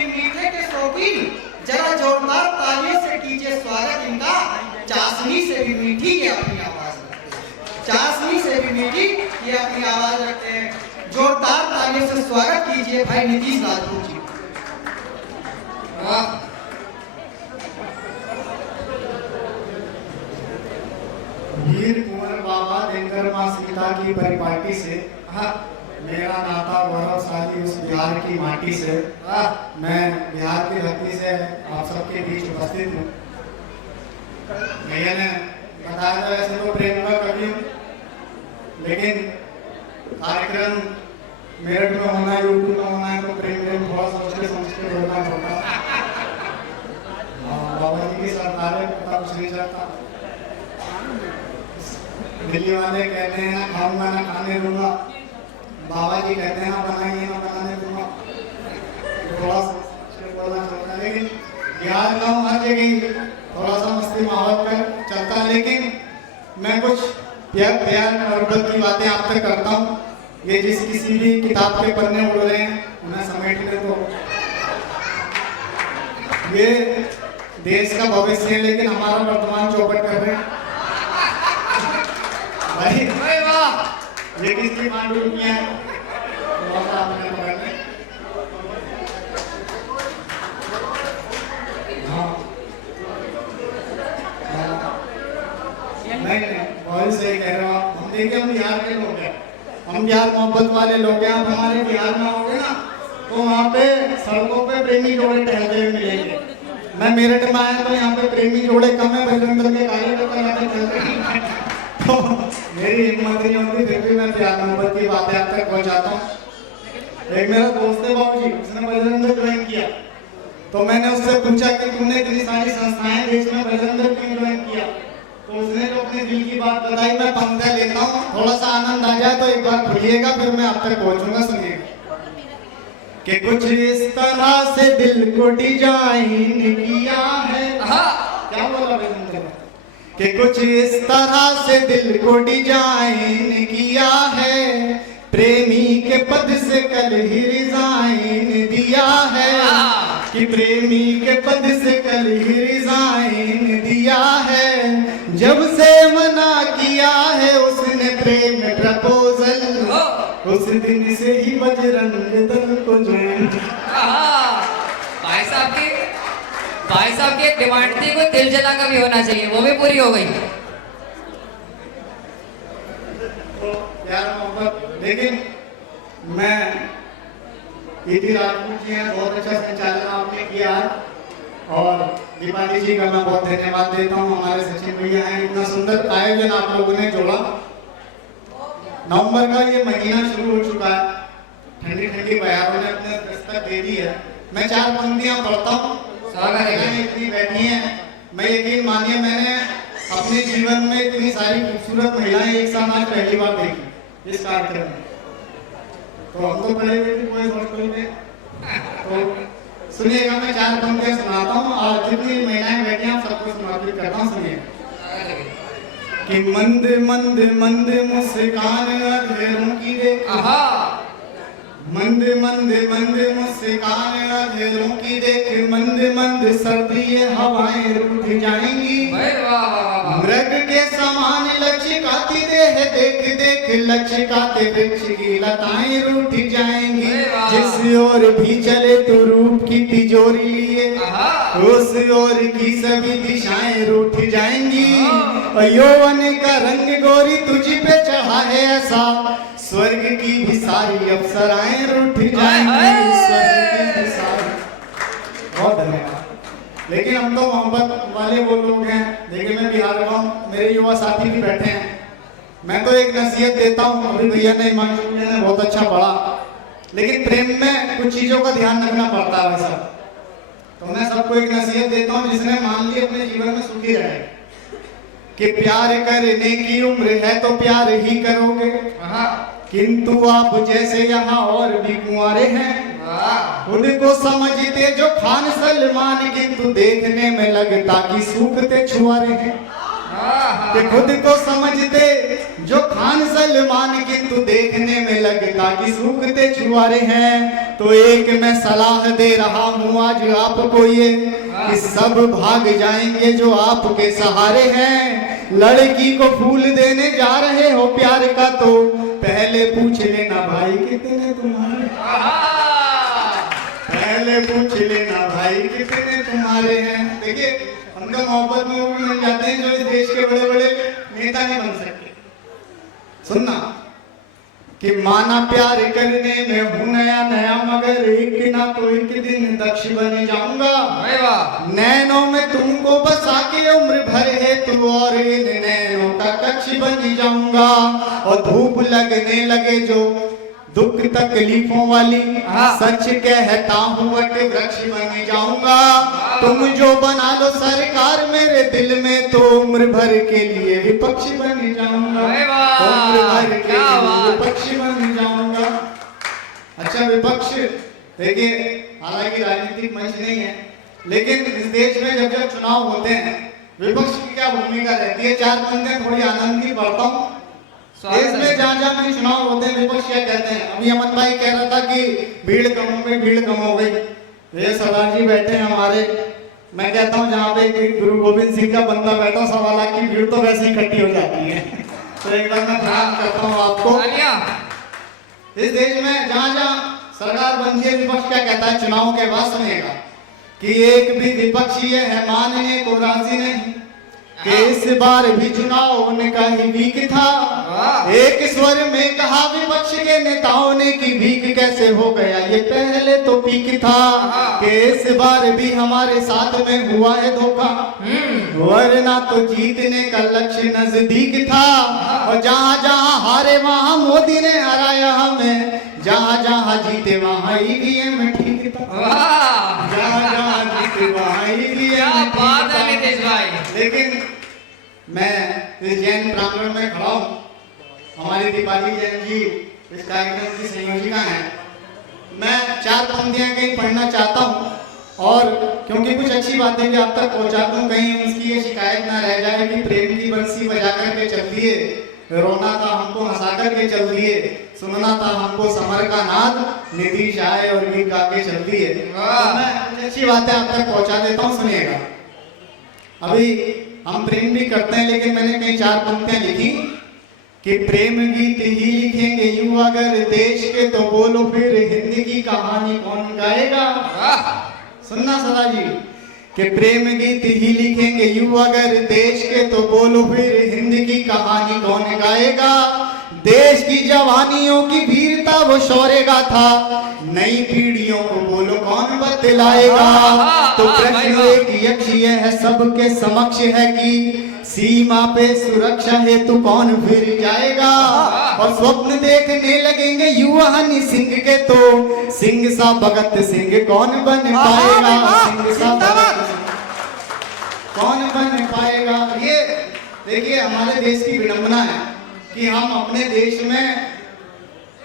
कि मीठे के शौकीन जरा जोरदार तालियों से कीजिए स्वागत इनका। चाशनी से भी मीठी ये अपनी आवाज रखते हैं, चाशनी से भी मीठी ये अपनी आवाज रखते हैं। जोरदार तालियों से स्वागत कीजिए भाई नीतीश राजपूत जी। वाह, वीर कुंवर बाबा देंगर मां सीता की परिपाटी से मेरा नाता गौरवशाली उस बिहार की माटी से। मैं बिहार की धरती से आप सबके बीच उपस्थित हूँ। भैया ने बताया था वैसे तो प्रेम का कवि हूँ, लेकिन कार्यक्रम मेरठ में होना है, यूट्यूब में होना है, तो प्रेम थोड़ा सोच के बोलना पड़ता। बाबा जी की सरकार है, पता कुछ नहीं चलता। दिल्ली वाले कहते हैं ना खाऊंगा ना खाने दूंगा, बाबा जी कहते हैं ना बनाइए ना बनाने दूंगा। थोड़ा सा बोलना चलता है, लेकिन बिहार गाँव हर जगह थोड़ा सा मस्ती माहौल पर चलता है। लेकिन मैं कुछ प्यार मोहब्बत की बातें आप तक करता हूँ। ये जिस किसी भी किताब के पन्ने उड़ रहे हैं उन्हें समेट ले, तो ये देश का भविष्य है, लेकिन हमारा वर्तमान चौपट कर रहे हैं भाई। वाह, ये किसकी पांडुलिपियां हैं? नहीं बहुत सही कह रहे हो आप। हम देखिए, हम बिहार के लोग हैं, हम बिहार मोहब्बत वाले लोग हैं। आप हमारे बिहार में आओगे ना तो वहाँ पे सड़कों पे प्रेमी जोड़े टहलते हुए मिलेंगे। मैं मेरठ में आया तो यहाँ पे प्रेमी जोड़े कम है, बजरंग दल के कार्यकर्ता यहाँ पे चलते हैं। तो मेरी हिम्मत नहीं होती, फिर भी मैं प्यार मोहब्बत की बातें आप तक पहुँचाता हूँ। एक मेरा दोस्त है बाबूजी, उसने बजरंग दल ज्वाइन किया, तो मैंने उससे पूछा कि तूने इतनी सारी संस्थाएं देश में बजरंग दल क्यों ज्वाइन किया? तो उसने जो अपने दिल की बात बताई, मैं पंक्तियां लेता हूँ, थोड़ा सा आनंद आ जाए तो एक बार खुलिएगा, फिर मैं आप तक पहुंचूंगा। सुनिएगा कि कुछ इस तरह से दिल को डिजाइन किया है। क्या बोला कि कुछ इस तरह से दिल को डिजाइन किया है, प्रेमी के पद से कल ही रिजाइन दिया है, कि प्रेमी के पद से कल ही रिजाइन दिया है। जब से मना किया है उसने प्रेम प्रपोजल, उस दिन से ही बजरंग दल को ज्वाइन। भाई साहब की एक डिमांड थी, कोई दिल जला का भी होना चाहिए, वो भी पूरी हो गई। तो प्यार मोहब्बत, लेकिन मैं इति राजपूत जी हैं, बहुत अच्छा संचालन आपने किया है, और दीपाली जी का मैं बहुत धन्यवाद देता हूँ। हमारे सचिन भैया हैं, इतना सुंदर आयोजन आप लोगों ने जोड़ा। नवंबर का ये महीना शुरू हो चुका है, ठंडी ठंडी बयारों ने अपने दस्तक दे दी है। मैं 4 पंक्तियां पढ़ता हूँ, इतनी बैठी है। मैं यकीन मानिए, मैंने अपने जीवन में इतनी सारी खूबसूरत महिलाएं एक साथ आज पहली बार देखी इस कार्यक्रम में। तो हम तो पढ़े हुए थे, कोई हॉस्टल में। तो सुनिएगा, मैं 4 पंक्तियां सुनाता हूँ और जितनी महिलाएं बैठी हैं सबको समर्पित करता हूँ। सुनिए कि मंद मंद मंद मुस्कान अधेरों की देख, मंद मंद मंद मुस्कान अधेरों की देख, मंद मंद सर्दी हवाएं रूठ जाएंगी, मृग के समान लचकाती देह देख देख, लचकाते वृक्ष की लताएं रूठ जाएंगी। जिस ओर भी चले तो रूप की तिजोरी लिए, उस ओर की सभी दिशाएं रूठ जाएंगी। यौवन का रंग गोरी तुझ पे चढ़ा है ऐसा, स्वर्ग की भी सारी अप्सराएं रूठ जाएंगी, स्वर्ग की भी सारी। बहुत धन्यवाद। लेकिन हम तो मोहब्बत वाले वो लोग हैं। देखिए, मैं बिहार का हूँ, मेरे युवा साथी भी बैठे हैं। मैं तो एक नसीहत देता हूँ, अभी भैया ने हिमांशु भैया ने बहुत अच्छा पढ़ा, लेकिन प्रेम में कुछ चीजों का ध्यान रखना पड़ता है वैसा। तो मैं सबको एक नसीहत देता हूँ, जिसने मान ली अपने जीवन में सुखी रहे, कि प्यार करने की उम्र है तो प्यार ही करोगे, किंतु आप जैसे यहाँ और भी कुंवारे हैं, खुद को समझते जो खान सलमान, किंतु देखने में लगता कि सूखते छुआरे हैं। कि खुद को समझते जो खान सलमान, किंतु देखने में लगता कि सूखते छुआरे हैं। तो एक मैं सलाह दे रहा हूँ आज आपको ये, कि सब भाग जाएंगे जो आपके सहारे हैं। लड़की को फूल देने जा रहे हो प्यार का, तो पहले पूछ लेना भाई कितने तुम्हारे, पहले पूछ लेना भाई कितने तुम्हारे हैं। देखिए हम तो मोहब्बत में वो भी मिल जाते हैं जो इस देश के बड़े बड़े नेता नहीं बन सकते। सुनना कि माना प्यार करने में हूँ नया नया, मगर एक ना तो एक दिन दक्ष बन जाऊंगा। नैनों में तुमको बसा के उम्र भर है तू, और इन नैनों का कक्ष बन जाऊंगा। और धूप लगने लगे जो दुख तकलीफों वाली, सच कहता हूँ वट वृक्ष बन जाऊंगा। तुम जो बना लो सरकार मेरे दिल में, तो उम्र भर के लिए विपक्षी बन जाऊंगा। उम्र भर के लिए विपक्षी बन जाऊंगा। अच्छा विपक्ष, देखिए हालांकि राजनीतिक मंच नहीं है, लेकिन इस देश में जब जब चुनाव होते हैं विपक्ष की क्या भूमिका रहती है, चार पंक्तियां थोड़ी आनंद की पढ़ता हूँ। देश में जहाँ जहाँ भी चुनाव होते हैं विपक्ष क्या कहते हैं। अभी अमन भाई कह रहा था कि भीड़ कम हो गई, भीड़ कम हो गई। ये सरदार जी बैठे हैं हमारे, मैं कहता हूँ जहाँ पे गुरु गोविंद सिंह का बंदा बैठा 1.25 लाख की भीड़ तो वैसे ही इकट्ठी हो जाती है। तो एक बार मैं प्रणाम करता हूँ आपको। इस देश में जहाँ जहाँ सरकार बनती है विपक्ष क्या कहता है चुनाव के बाद, सुनिएगा कि एक भी विपक्षी है मानने को राजी नहीं, कि इस बार भी चुनाव उनका ही वीक था। एक स्वर में कहा विपक्ष के नेताओं ने कि वीक कैसे हो गया, ये पहले तो पीक था। कि इस बार भी हमारे साथ में हुआ है धोखा, वरना तो जीतने का लक्ष्य नजदीक था। और जहाँ जहाँ हारे वहाँ मोदी ने हराया हमें, जहाँ जहाँ जीते वहाँ ईवीएम ठीक था। जहाँ जहाँ जीते वहाँ ईवीएम ठीक था। लेकिन मैं इस जैन प्रांगण में खड़ा हूँ, हमारी दीपाली जैन जी इस कार्यक्रम की संयोजिका हैं। मैं 4 पंक्तियां कहीं पढ़ना चाहता हूँ, और क्योंकि कुछ अच्छी बातें भी आप तक पहुँचा दूँ, कहीं उसकी ये शिकायत ना रह जाए कि प्रेम की बंसी बजा करके चल दिए, रोना था हमको हंसा करके चल दिए, सुनना था हमको समर का नाद, नीतीश आए और गीत गा के चल दिए। तो मैं कुछ अच्छी बातें आप तक पहुँचा देता हूँ, सुनिएगा। अभी हम प्रेम भी करते हैं, लेकिन मैंने कई 4 पंक्तियां लिखी कि प्रेम गीत ही लिखेंगे यूं अगर देश के, तो बोलो फिर हिंदी की कहानी कौन गाएगा। सुनना सदा जी, कि प्रेम गीत ही लिखेंगे यूं अगर देश के, तो बोलो फिर हिंदी की कहानी कौन गाएगा। देश की जवानियों की वीरता वो शौर्य का था, नई पीढ़ियों को बोलो कौन बतलाएगा। तो प्रश्न एक यक्ष ये है सबके समक्ष है कि सीमा पे सुरक्षा हेतु कौन फिर जाएगा। और स्वप्न देखने लगेंगे युवा हनी सिंह के, तो सिंह सा भगत सिंह कौन बन पाएगा। सिंह सा भगत कौन बन पाएगा। ये देखिए हमारे देश की विडंबना है कि हम अपने देश में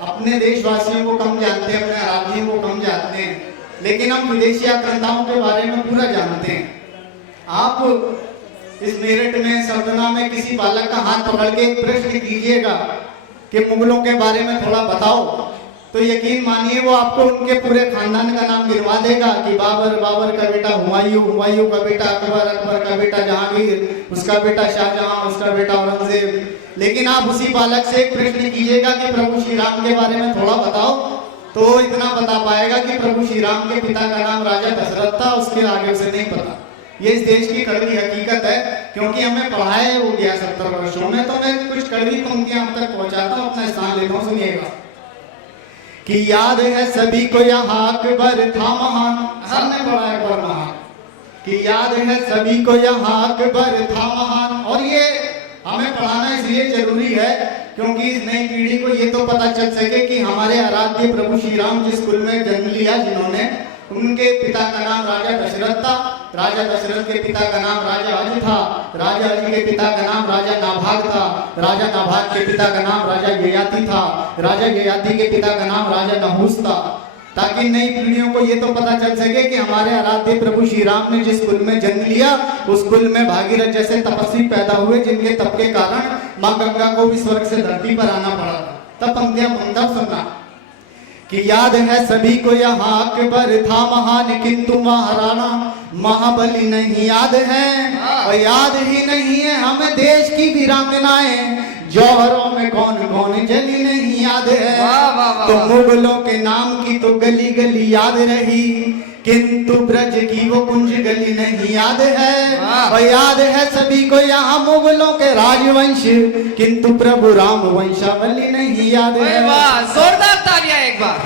अपने देशवासियों को कम जानते हैं, अपने आराध्यों को कम जानते हैं, लेकिन हम विदेशी आक्रांताओं के बारे में पूरा जानते हैं। आप इस मेरठ में सरदना में किसी बालक का हाथ पकड़ के प्रश्न कीजिएगा कि मुगलों के बारे में थोड़ा बताओ, तो यकीन मानिए वो आपको उनके पूरे खानदान का नाम गिरवा देगा कि बाबर, बाबर का बेटा हुमायूं, हुमायूं का बेटा अकबर, अकबर का बेटा जहांगीर, उसका बेटा शाहजहां, उसका बेटा औरंगजेब। लेकिन आप उसी बालक से एक प्रश्न कीजिएगा कि प्रभु श्री राम के बारे में थोड़ा बताओ, तो इतना बता पाएगा कि प्रभु श्री राम के पिता का नाम राजा दशरथ था, उसके आगे उसे नहीं पता। ये इस देश की कड़वी हकीकत है, क्योंकि हमें पढ़ाया हो गया 70 वर्षों में। तो मैं कुछ कड़वी पंक्तियां आप तक पहुंचाता हूँ, अपना स्थान लेता हूँ, सुनिएगा। कि याद है सभी को यहाँ अकबर था महान, सबने पढ़ा है अकबर महान। कि याद है सभी को यहाँ अकबर था महान। और ये हमें पढ़ाना इसलिए जरूरी है क्योंकि इस नई पीढ़ी को ये तो पता चल सके कि हमारे आराध्य प्रभु श्री राम जिस कुल में जन्म लिया, जिन्होंने, उनके पिता का नाम राजा दशरथ था, राजा दशरथ के पिता का नाम राजा अज था, राजा अज के पिता का नाम राजा नाभाग था, राजा नाभाग के पिता का नाम राजा ययाति था, राजा ययाति के पिता का नाम राजा नहुस था। ताकि नई पीढ़ियों को ये तो पता चल सके कि हमारे आराध्य प्रभु श्री राम ने जिस कुल में जन्म लिया उस कुल में भागीरथ जैसे तपस्वी पैदा हुए, जिनके तप के कारण माँ गंगा को भी स्वर्ग से धरती पर आना पड़ा था। तब पंक्तियां बंदर सुनना कि याद है सभी को यहाँ अकबर था महान, किंतु महाराणा महाबली नहीं याद है। और याद ही नहीं है हमें देश की वीरांगनाएं, जौहरों में कौन कौन जली नहीं याद है। वाह, वाह, वाह, तो वाह। मुगलों के नाम की तो गली गली याद रही, किंतु ब्रज की वो कुंज गली नहीं याद है। वाह। और याद है सभी को यहाँ मुगलों के राजवंश, किंतु प्रभु राम वंशावली नहीं याद अरे है। वाह, जोरदार तालियां एक बार।